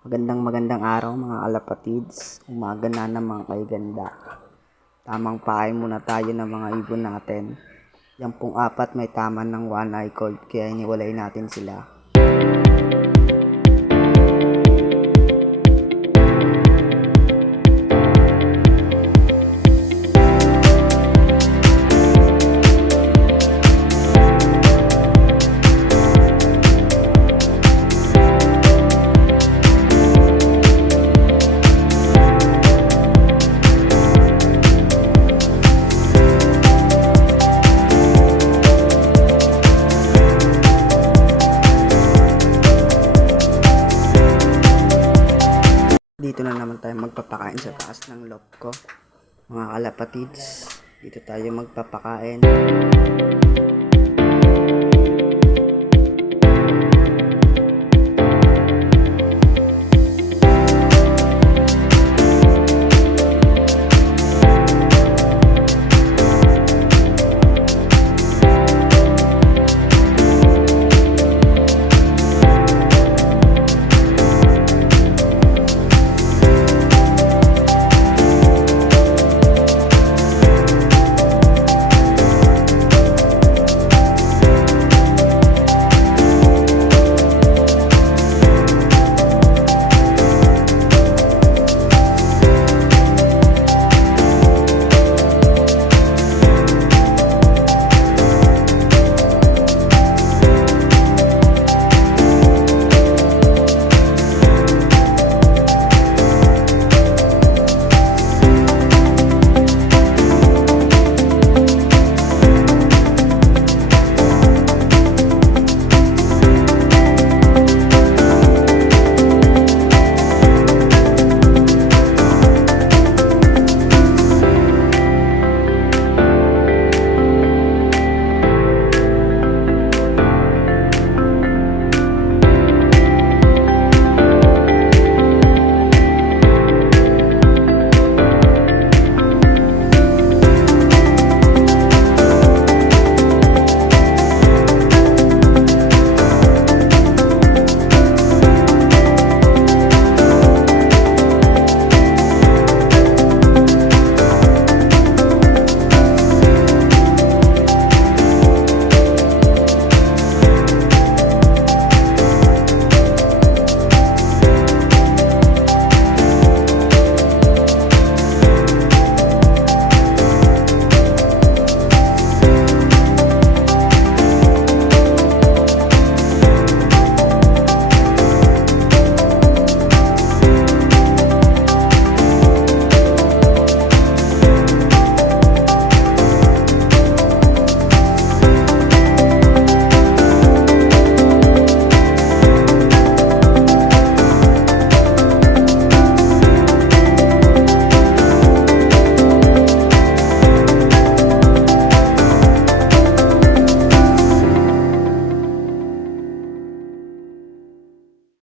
Magandang araw mga kalapatids. Umaga na naman kay ganda. Tamang pahay muna tayo ng mga ibon natin. Yan pong apat may tama ng one eye cold kaya iniwalay natin sila. Dito na naman tayo magpapakain sa taas ng loft ko. Mga kalapatids, dito tayo magpapakain.